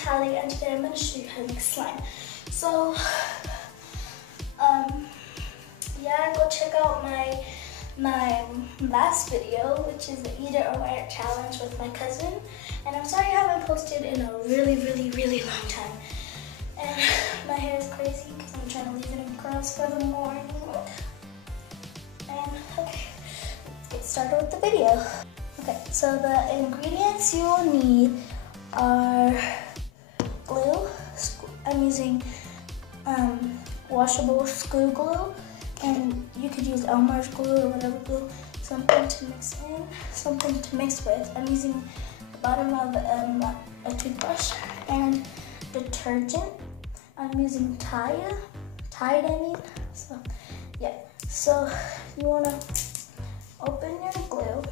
Tally, and today I'm going to show you how to make slime. So, yeah, go check out my last video, which is the Eat It or Wear It challenge with my cousin. And I'm sorry I haven't posted in a really long time. And my hair is crazy because I'm trying to leave it in curls for the morning. And okay, let's get started with the video. Okay, so the ingredients you will need are glue. I'm using washable screw glue, and you could use Elmer's glue or whatever glue. Something to mix in, something to mix with. I'm using the bottom of a toothbrush, and detergent. I'm using Tide, I mean. So yeah, so you wanna open your glue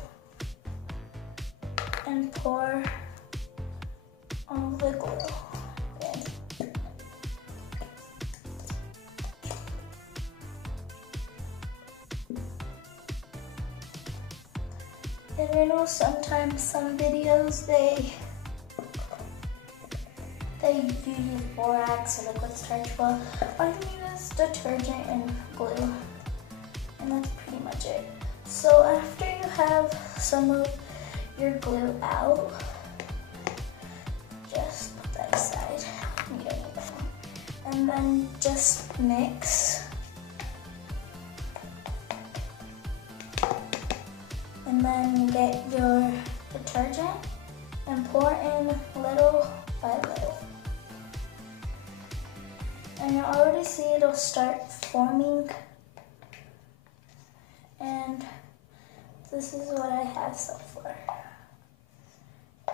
and pour all the glue in. And I know sometimes some videos they use borax or liquid starch. Well, I use detergent and glue, and that's pretty much it. So after you have some of your glue out, just put that aside. You don't need that one. And then just mix. And then get your detergent and pour in little by little. And you already see it'll start forming. And this is what I have so far.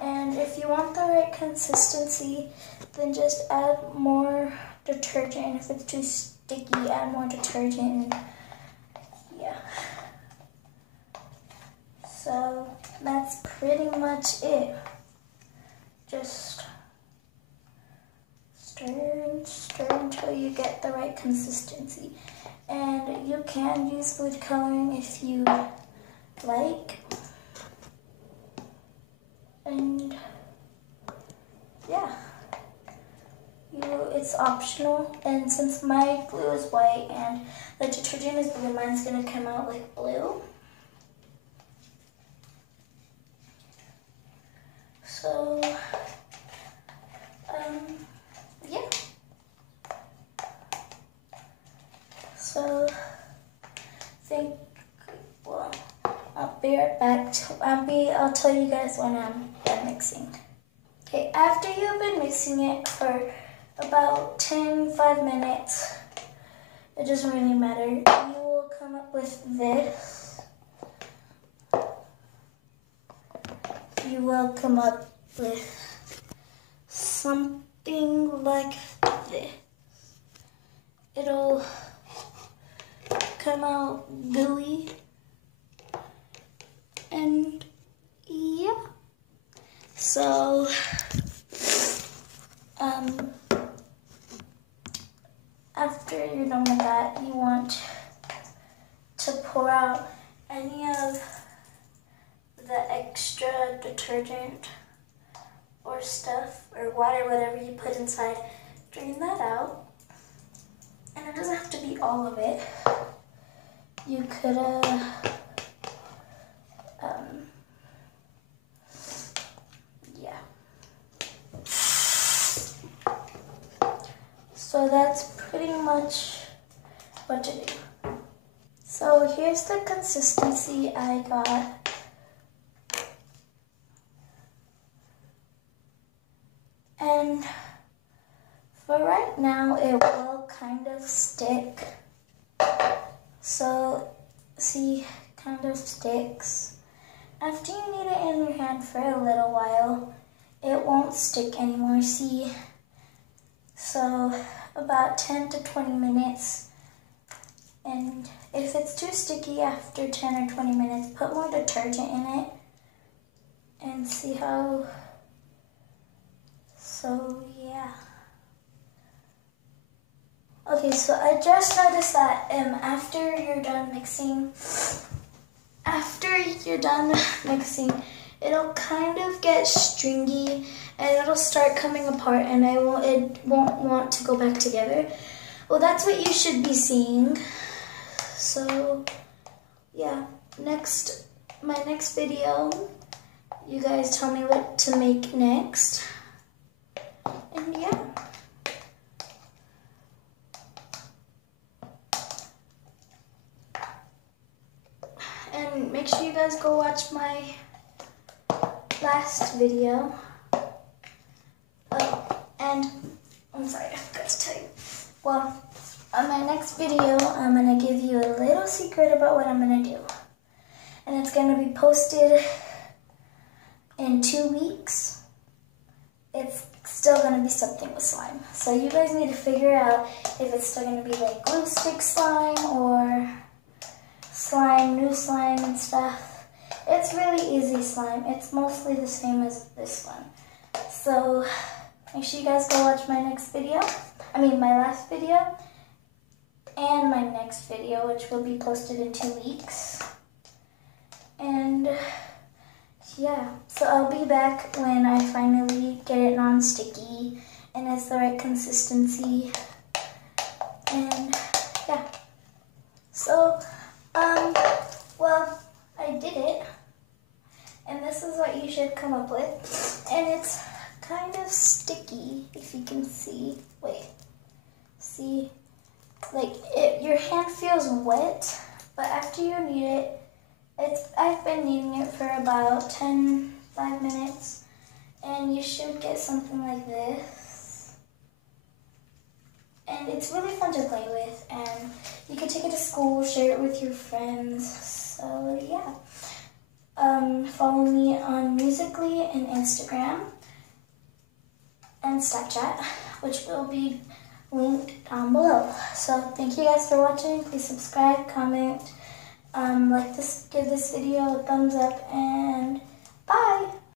And if you want the right consistency, then just add more detergent. And if it's too sticky, add more detergent. And yeah. So that's pretty much it. Just stir and stir until you get the right consistency. And you can use food coloring if you like. And yeah, it's optional. And since my glue is white and the detergent is blue, mine's gonna come out like blue. So, yeah. So, I'll be right back. I'll tell you guys when I'm done mixing. Okay, after you've been mixing it for about 5 minutes, it doesn't really matter, you will come up with this. You will come up with something like this. It'll come out gooey. And yeah, so after you're done with that, you want to pour out any of the extra detergent or stuff or water, whatever you put inside. Drain that out, and it doesn't have to be all of it. You could yeah. So that's pretty much what to do. So here's the consistency I got. And for right now, it will kind of stick. So, see, kind of sticks. After you need it in your hand for a little while, it won't stick anymore, see? So, about 10 to 20 minutes. And if it's too sticky after 10 or 20 minutes, put more detergent in it and see how. So yeah. Okay, so I just noticed that after you're done mixing, it'll kind of get stringy and it'll start coming apart and it won't want to go back together. Well, that's what you should be seeing. So yeah, my next video, you guys tell me what to make next. And yeah. And make sure you guys go watch my last video. Oh, and I'm sorry, I forgot to tell you. Well, on my next video, I'm going to give you a little secret about what I'm going to do. And it's going to be posted in 2 weeks. It's still going to be something with slime. So you guys need to figure out if it's still going to be like glue stick slime or slime, new slime and stuff. It's really easy slime. It's mostly the same as this one. So make sure you guys go watch my next video. My last video. And my next video, which will be posted in 2 weeks. And yeah, so I'll be back when I finally get it non-sticky and it's the right consistency. And yeah. So, well, I did it. And this is what you should come up with. And it's kind of sticky, if you can see. Wait, see? Like, your hand feels wet, but after you knead it, I've been kneading it for about 5 minutes, and you should get something like this. And it's really fun to play with, and you can take it to school, share it with your friends. So yeah, follow me on Musical.ly and Instagram and Snapchat, which will be linked down below. So thank you guys for watching. Please subscribe, comment, give this video a thumbs up, and bye.